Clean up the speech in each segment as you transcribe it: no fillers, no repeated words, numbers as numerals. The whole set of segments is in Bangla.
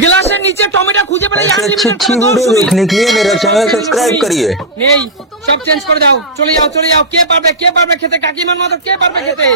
गिलासेर नीचे टमेटो खुजे পেলে ऐसे अच्छी अच्छी वीडियो देखने के लिए मेरा चैनल सब्सक्राइब करिए। নেই সব চেঞ্জ করে দাও, চলে যাও কে পারবে খেতে, কাকিমার মতো কে পারবে খেতে?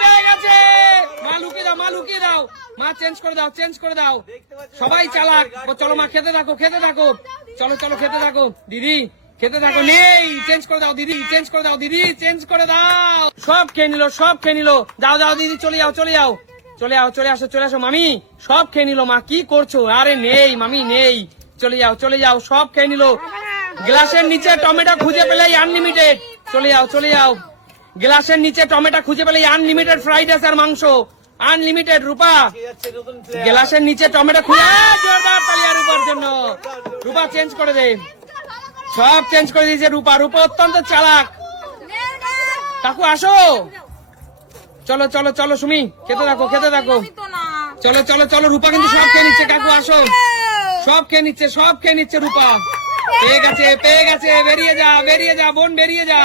পেয়ে গেছে, মা লুকিয়ে দাও মা চেঞ্জ করে দাও সবাই চালাক। চলো মা খেতে থাকো চলো খেতে থাকো দিদি খেতে থাকো। নেই চেঞ্জ করে দাও দিদি চেঞ্জ করে দাও। সব খেয়ে নিল দাও দিদি চলে আসো মামি, সব খেয়ে নিল। মা কি করছো? আরে নেই মামি নেই, চলে যাও সব খেয়ে নিল। গ্লাসের নিচে টমেটো খুঁজে পেলেই আনলিমিটেড, চলে যাও গ্লাসের নিচে টমেটো খুঁজে পেলেই আনলিমিটেড ফ্রাইড রাইস আর মাংস আনলিমিটেড। রূপা গ্লাসের নিচে টমেটো খুঁজে, জোরদার তালি আর রূপার জন্য। রূপা চেঞ্জ করে দে, সব চেঞ্জ করে দিয়েছে রূপা অত্যন্ত চালাক। কাকু আসো, চলো সুমি খেতে থাকো চলো রূপা কিন্তু সব খেয়ে নিচ্ছে। কাকু আসো, সব খেয়ে নিচ্ছে রূপা। পেয়ে গেছে বেরিয়ে যা বোন, বেরিয়ে যা।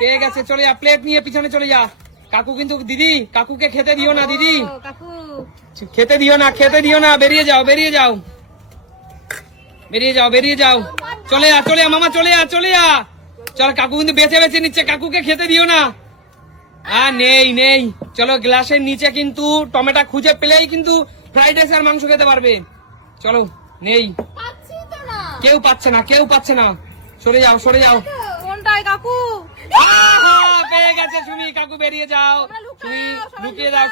পেয়ে গেছে, চলে যা, প্লেট নিয়ে পিছনে চলে যা। কাকু কিন্তু দিদি কাকুকে খেতে দিও না দিদি, খেতে দিও না, বেরিয়ে যাও চলে যা মামা, চলে যা। চল, কাকু কিন্তু বেছে নিচ্ছে, কাকুকে খেতে দিও না। নেই চলো, গ্লাসের নিচে কিন্তু টমেটো খুঁজে পেলেই কিন্তু ফ্রাইড রাইস আর মাংস খেতে পারবে। চলো, নেই, কেউ পাচ্ছে না। সরে যাও কোনটায় কাকু? পেয়ে গেছে সুমি, কাকু বেরিয়ে যাও।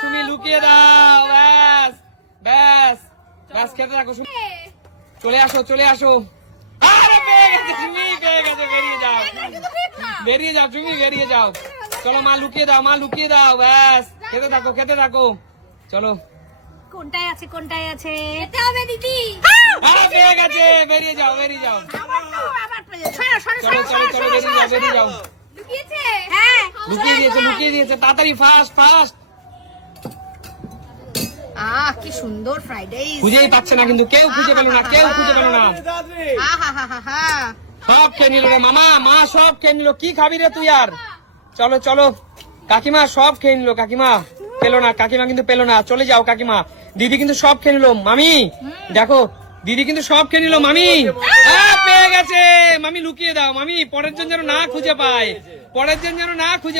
সুমি লুকিয়ে দাও ব্যাস খেতে থাকো। চলে আসো। আরে পেয়ে গেছে সুমি, বেরিয়ে যাও সুমি, বেরিয়ে যাও। চলো মা লুকিয়ে দাও ব্যাস খেতে থাকো চলো। কোনটায় আছে খেতে হবে দিদি। আরে পেয়ে গেছে, বেরিয়ে যাও চলো বেরিয়ে যাও। লুকিয়েছে? হ্যাঁ লুকিয়ে দিয়েছে তাড়াতাড়ি, ফাস্ট। কি সুন্দর ফ্রাইড রাইস। খুঁজেই পাচ্ছে না কিন্তু, কেউ খুঁজে পেল না। সব খেয়ে নিল রে মামা, মা সব খেয়ে নিল। কি খাবি রে তুই আর? চলো কাকিমা সব খেয়ে নিল। কাকিমা কিন্তু পেলো না। চলে যাও কাকিমা। দিদি কিন্তু সব খেয়ে নিল। মামি দেখো, দিদি কিন্তু সব খেয়ে নিল। মামি পেয়ে গেছে। মামি লুকিয়ে দাও মামি, পরের জন যেন না খুঁজে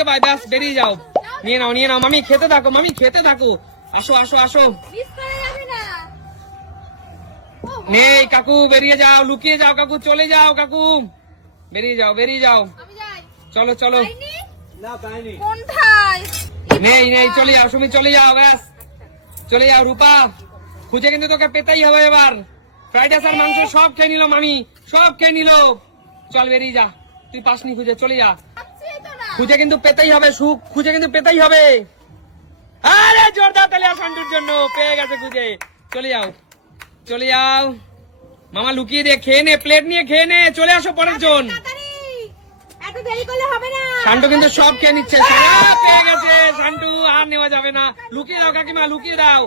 পায় ব্যাস বেরিয়ে যাও। নিয়ে নাও মামি, খেতে থাকো আসো। নেই কাকু, বেরিয়ে যাও, লুকিয়ে যাও কাকু, চলে যাও কাকু, বেরিয়ে যাও। চলো কোনটায়? নেই চলে যাও সুমি, চলে যাও ব্যাস, চলে যাও। রূপা খুঁজে কিন্তু তোকে পেতেই হবে এবার। ফ্রাইড রাইস আর মাংস সব খেয়ে নিল মামি, সব খেয়ে নিল। চল বেরিয়ে যা, তুই পাসনি খুঁজে, চলে যা। খুঁজে কিন্তু পেতেই হবে। আরে জোরদার তালি আসান্ডুর জন্য, পেয়ে গেছে খুঁজে। চলে যাও মামা, লুকিয়ে দে, খেয়ে নে, প্লেট নিয়ে খেয়ে নে। চলে আসো পরের জন। এত দেরি করলে হবে না। শান্টু কিন্তু সব খেয়ে নিচ্ছে। পেয়ে গেছে শান্টু, আর নেওয়া যাবে না। লুকিয়ে দাও কাকিমা, লুকিয়ে দাও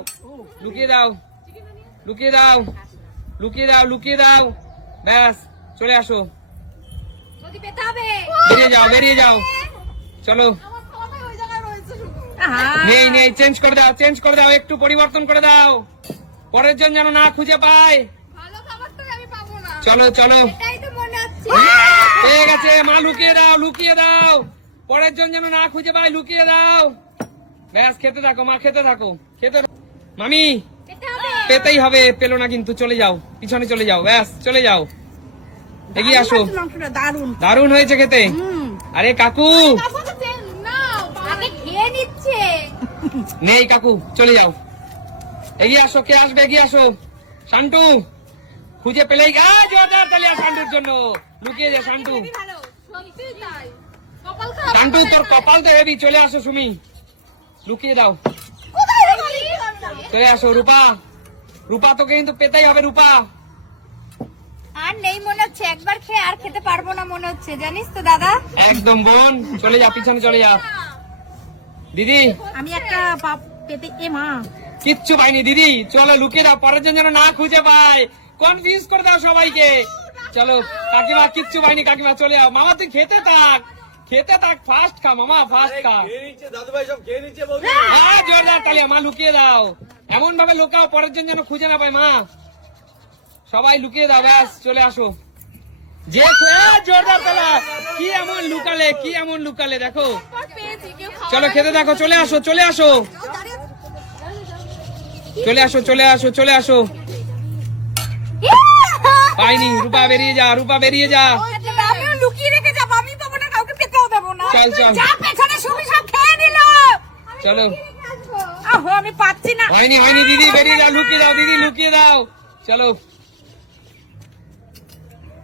ব্যাস, চলে আসো। যদি পেতে হবে। বেরিয়ে যাও চলো। নেই চেঞ্জ করে দাও, একটু পরিবর্তন করে দাও, পরের জন যেন না খুঁজে পায়। ভালো খাবারটাই আমি পাবো না। চলো এটাই তো মনে হচ্ছে। পেয়ে গেছে মা, লুকিয়ে দাও, পরের জন যেন না খুঁজে পায়, লুকিয়ে দাও ব্যাস। খেতে থাকো মা, মামি পেতে হবে। পেতেই হবে, পেলো না কিন্তু। চলে যাও, পিছনে চলে যাও ব্যাস, চলে যাও, এগিয়ে আসো। মাংসটা দারুণ। দারুণ হয়েছে খেতে। আরে কাকু আগে খেয়ে নিচ্ছে। নেই কাকু, চলে যাও, এগিয়ে আসো। কে আসবে? এগিয়ে আসো। শান্টু খুঁজে পেলেই জোরদার তালি শান্টুর জন্য। লুকিয়ে যা শান্টু, ভালো সত্যি তাই। কপাল শান্টু তোর কপাল তো হেবি। চলে আসো সুমি, লুকিয়ে দাও, কোথায় রাখলি? চলে আসো। রূপা তোকে কিন্তু পেতেই হবে। রূপা আর নেই মনে হচ্ছে, একবার খেয়ে আর খেতে পারবো না মনে হচ্ছে, জানিস তো দাদা। একদম বোন, চলে যা, পিছনে চলে যা। দিদি আমি একটা পেতে মা কিচ্ছু পাইনি দিদি, চলো লুকিয়ে দাও, পরের জন যেন না খুঁজে পায়। কনফিউজ করে দাও সবাইকে। চলো কাকিমা, কিচ্ছু পাইনি কাকিমা, চলে যাও। মামা তুই খেতে থাক, ফাস্ট খা মামা, ফাস্ট খা। দাদু ভাই সব খেয়ে নিচ্ছে। জোরদার তালি, মা লুকিয়ে দাও। এমন ভাবে লুকাও পরের জন যেন খুঁজে না পায়। মা সবাই লুকিয়ে দাও, ব্যাস চলে আসো। যে জোরদার তালা, কি এমন লুকালে, কি এমন লুকালে দেখো। চলো খেতে দেখো, চলে আসো, চলে আসো, চলে আসো, চলে আসো, চলে আসো। পাইনি, রূপা বেরিয়ে যা, রূপা বেরিয়ে যা। আমিও লুকিয়ে রেখে যাবো, আমি পাবো না, কাউকে পেতেও দেবো না। চল, চল। যা পেছনে সুমি সব খেয়ে নিল। চলো। আহো আমি পাচ্ছি না। হয়নি, হয়নি, দিদি বেরিয়ে যাও, লুকিয়ে দাও, দিদি লুকিয়ে দাও। চলো,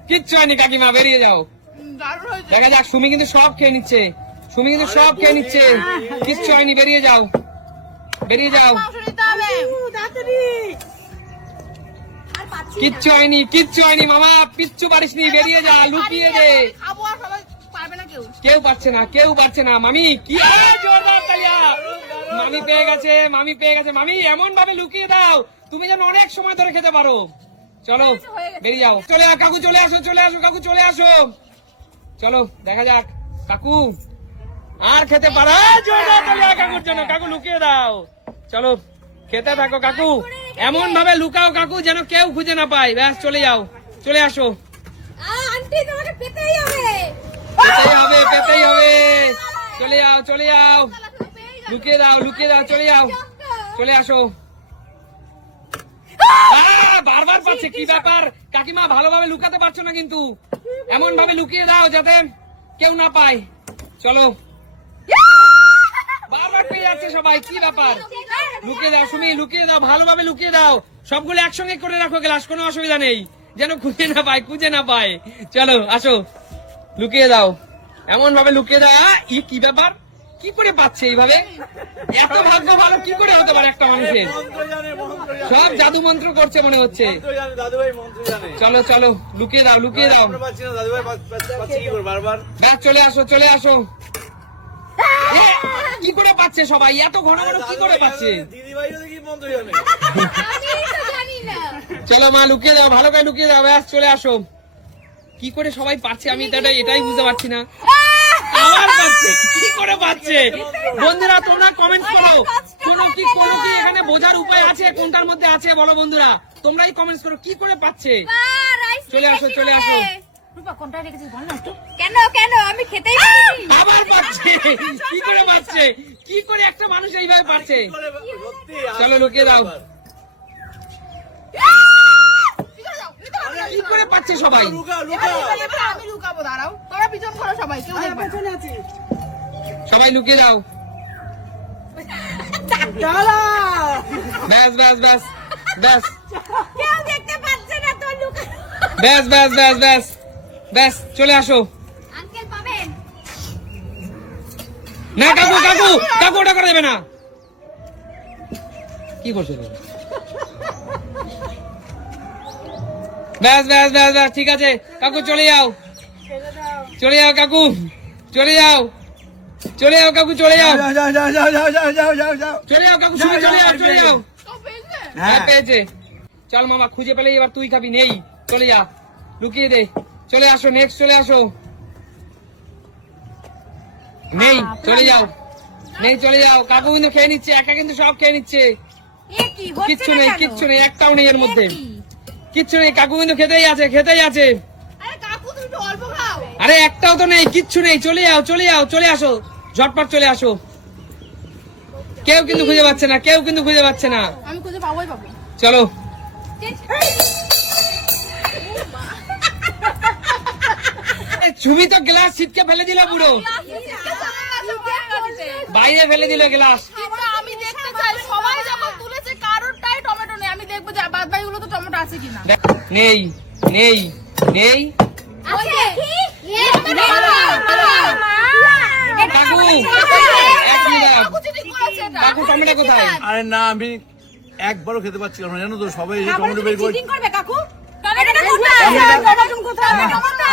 কিচ্ছু হয়নি কাকিমা, বেরিয়ে যাও। দেখা যাক, সুমি কিন্তু সব খেয়ে নিচ্ছে, সুমি কিন্তু সব খেয়ে নিচ্ছে, কিচ্ছু হয়নি, বেরিয়ে যাও, বেরিয়ে যাও। কিচ্ছু হয়নি, কিচ্ছু হয়নি মামা, কিচ্ছু পারিসনি, বেরিয়ে যা, লুকিয়ে দে। কেউ পারছে না, কেউ পারছে না। মামি কি জোরদার তালিয়া, মামি পেয়ে গেছে, মামি পেয়ে গেছে। মামি এমন ভাবে লুকিয়ে দাও তুমি যেন অনেক সময় ধরে খেতে পারো। চলো বেরিয়ে যাও, চলে আস কাকু, চলে আসো, চলে আসো কাকু, চলে আসো। চলো দেখা যাক কাকু আর খেতে পারো। জোরদার তালিয়া কাকুর জন্য, কাকু লুকিয়ে দাও। চলো খেতে থাকো কাকু, এমন ভাবে লুকাও কাকু যেন কেউ খুঁজে না পায়। ব্যাস চলে যাও, চলে আসো। আন্টি তোমাকে পেতেই হবে। পেতেই হবে, পেতেই হবে। চলে যাও, চলে যাও, লুকিয়ে দাও, লুকিয়ে দাও, চলে যাও, চলে আসো। বারবার পাচ্ছে, কি ব্যাপার কাকিমা, ভালোভাবে লুকাতে পারছো না কিন্তু, এমন ভাবে লুকিয়ে দাও যাতে কেউ না পায়। চলো, বারবার পেয়ে যাচ্ছে সবাই, কি ব্যাপার, লুকিয়ে দাও সুমি, লুকিয়ে দাও, ভালোভাবে লুকিয়ে দাও। সবগুলো একসঙ্গে করে রাখো গ্লাস, কোনো অসুবিধা নেই, যেন খুঁজে না পায়, খুঁজে না পায়। চলো আসো, লুকিয়ে দাও, এমন ভাবে লুকিয়ে দাও। কি ব্যাপার, কি করে পাচ্ছে এইভাবে, এত ভাগ্য ভালো কি করে হতে পারে একটা মানুষের। সব জাদু মন্ত্র করছে মনে হচ্ছে। চলো চলো, লুকিয়ে দাও, লুকিয়ে দাও, ব্যাস চলে আসো, চলে আসো। কি করে পাচ্ছে সবাই, এত ঘন ঘন কি করে পাচ্ছে। চলো মা লুকিয়ে দাও, ভালো করে লুকিয়ে দাও, ব্যাস চলে আসো। কি করে সবাই পাচ্ছে আমি এটাই বুঝতে পারছি না। আবার পাচ্ছে, কি করে পাচ্ছে। বন্ধুরা তোমরা কমেন্ট করো, কোনো কি এখানে বোঝার উপায় আছে, কোনটার মধ্যে আছে বলো বন্ধুরা, তোমরাই কমেন্ট করো কি করে পাচ্ছে। চলে আসো, চলে আসো। কেন কেন আমি খেতেই পারিনি। আবার পাচ্ছে, কি করে পাচ্ছে, কি করে একটা মানুষ এইভাবে পাচ্ছে। চলো লুকিয়ে দাও, কি করে পাচ্ছে সবাই। আমি লুকাবো, দাঁড়াও তোরা পিছন করো সবাই, কেউ দেখবে না। সবাই লুকিয়ে দাও, ব্যাস ব্যাস ব্যাস ব্যাস, কেউ দেখতে পাচ্ছে না তো লুকা। ব্যাস ব্যাস ব্যাস ব্যাস ব্যাস চলে আসো। আঙ্কেল পাবেন। না কাকু, কাকু কাকু ওটা করে দেবে না। কি করছো তুমি? ব্যাস ব্যাস ব্যাস ব্যাস, ঠিক আছে কাকু, চলে যাও, চলে যাও কাকু, চলে যাও, চলে যাও কাকু, চলে যাও, চলে যাও কাকু, তুমি চলে যাও, চলে যাও। হ্যাঁ পেয়েছে। চল মামা, খুঁজে পেলে এবার তুই খাবি, নেই চলে যা, লুকিয়ে দে। চলে আসো, নেক্সট চলে আসো। নেই, চলে যাও, নেই চলে যাও। কাকু কিন্তু খেয়ে নিচ্ছে, একা কিন্তু সব খেয়ে নিচ্ছে, এ কি হচ্ছে কিচ্ছু না নেই, কেন? কিচ্ছু নেই, একটাও নেই এর মধ্যে, এ কি? কিচ্ছু নেই। কাকু কিন্তু খেতেই আছে, খেতেই আছে। আরে কাকু তুমি একটু অল্প খাও। আরে একটাও তো নেই, কিচ্ছু নেই। চলে যাও, চলে যাও, চলে আসো, ঝটপট চলে আসো। কেউ কিন্তু খুঁজে পাচ্ছে না, কেউ কিন্তু খুঁজে পাচ্ছে না। আমি খুঁজে পাবোই পাবো। চলো, ছবি তো গ্লাস ছিটকে ফেলে দিল পুরো, বাইরে ফেলে দিল গ্লাস। কিন্তু আমি দেখতে চাই সবাই যখন তুলেছে কারোরটাই টমেটো নেই, আমি দেখবো যে বাদ বাকিগুলো তো টমেটো আছে কিনা। নেই, নেই, নেই। আছে কি? কাকু, এক মিনিট। কাকু চিটিং করেছে এটা। কাকু টমেটো কোথায়? আরে না, আমি একবারও খেতে পাচ্ছিলাম না, জানো তো, সবাই এই যে টমেটো বের করে। চিটিং করবে কাকু? টমেটোটা কোথায়? টমেটো কোথায়?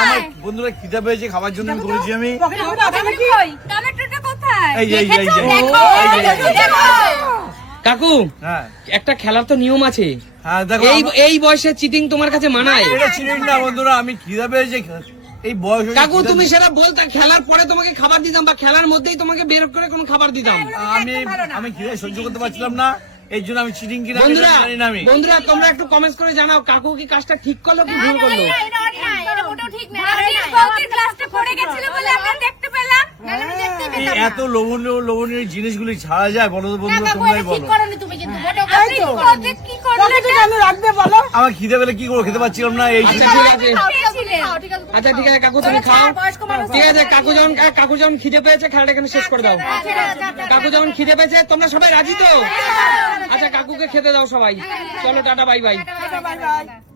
আমার বন্ধুরা খিদা পেয়েছে, খাবার জন্য আমি করেছি আমি। টমেটোটা কোথায়? এই যে, এই যে, এই যে, দেখো, এই যে, এই যে। দেখো। কাকু হ্যাঁ একটা খেলার তো নিয়ম আছে, হ্যাঁ, দেখো এই বয়সে চিটিং তোমার কাছে মানায়? এটা চিনি না বন্ধুরা, আমি খিদা পেয়েছে, এই বয়স হয়েছে কাকু খিদা তুমি পেয়েছে। সেটা বলতে, খেলার পরে তোমাকে খাবার দিতাম বা খেলার মধ্যেই তোমাকে বের করে কোনো খাবার দিতাম। আমি খিদে সহ্য করতে পারছিলাম না, এই জন্য আমি চিটিং কিনা বন্ধুরা জানি না আমি। বন্ধুরা তোমরা একটু কমেন্ট করে জানাও কাকু কি কাজটা ঠিক করলো কি ভুল করলো। এটা অন্যায়, এটা মোটেও ঠিক না। রানীর বউটির গ্লাসটা পড়ে গেছিল বলে আমরা দেখতে পেলাম, নাহলে আমরা দেখতেই এই পেতাম না। এত লোভনীয় জিনিসগুলি ছাড়া যায় বলো তো বন্ধুরা, কাকু, তোমরাই এটা ঠিক বলো। করোনি তুমি কিন্তু, মোটেও করোনি। পকেট কি করলে এটা? আমার খিদে পেলে কি করবো, খেতে পাচ্ছিলাম না এই আচ্ছা ঠিক আছে, পেয়েছিলেন। ঠিক আছে আচ্ছা ঠিক আছে কাকু তুমি খাও। বয়স্ক মানুষ। ঠিক আছে কাকু যখন খিদে পেয়েছে খেলাটা এখানে শেষ করে দাও। কাকু যখন খিদে পেয়েছে তোমরা সবাই রাজি তো? আচ্ছা কাকুকে খেতে দাও সবাই। চলো tata bye bye. Bye bye.